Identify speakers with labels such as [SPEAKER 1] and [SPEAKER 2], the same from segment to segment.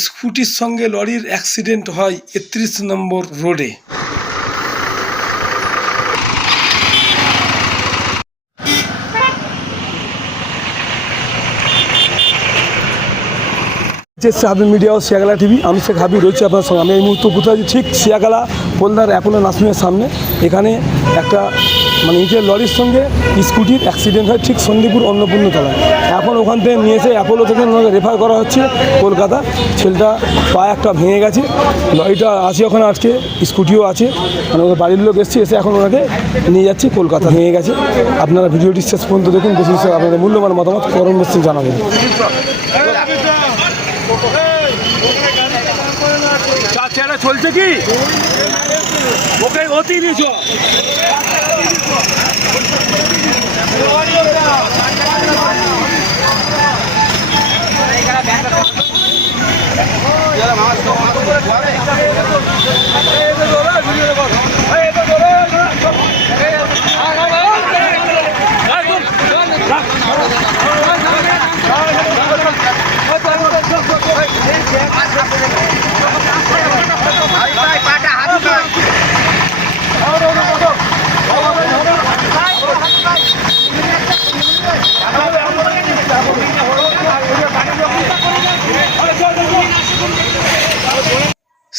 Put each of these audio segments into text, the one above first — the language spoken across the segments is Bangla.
[SPEAKER 1] স্কুটির সঙ্গে লরির অ্যাক্সিডেন্ট হয় একত্রিশ নম্বর রোডে। সাহাবি মিডিয়া ও শিয়াগালা টিভি আমি শেখ হাবি রয়েছে আপনার সঙ্গে। আমি এই মুহূর্তে কোথায় ঠিক শিয়াগালা পোলদার অ্যাপোলো নাসিমের সামনে। এখানে একটা মানে ইটের লরির সঙ্গে স্কুটির অ্যাক্সিডেন্ট হয় ঠিক সন্দীপুর অন্নপূর্ণতলায় এখন ওখান থেকে নিয়ে এসে অ্যাপোলো থেকে ওনাকে রেফার করা হচ্ছে কলকাতা। ছেলেটা পা একটা ভেঙে গেছে। লরিটা আছে ওখানে আজকে স্কুটিও আছে। মানে ওদের বাড়ির লোক এসছে, এসে এখন ওনাকে নিয়ে যাচ্ছে কলকাতা। ভেঙে গেছে। আপনারা ভিডিওটি শেষ পর্যন্ত দেখুন। বেশি আপনাদের মূল্যবান মতামত করম মেসেজ জানাবেন।
[SPEAKER 2] চলছে কি? ওকে অতি দিছ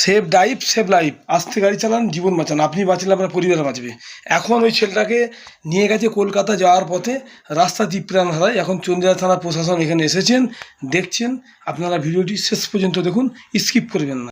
[SPEAKER 1] সেভ ডাইভ সেভ লাইফ আস্তে গাড়ি চালান, জীবন বাঁচান। আপনি বাঁচলে আপনার পরিবার বাঁচবে। এখন ওই ছেলেটাকে নিয়ে গেছে কলকাতা যাওয়ার পথে। রাস্তা প্রাণ হারায়। এখন চন্দ্রিয়া থানা প্রশাসন এখানে এসেছেন, দেখছেন। আপনারা ভিডিওটি শেষ পর্যন্ত দেখুন, স্কিপ করবেন না।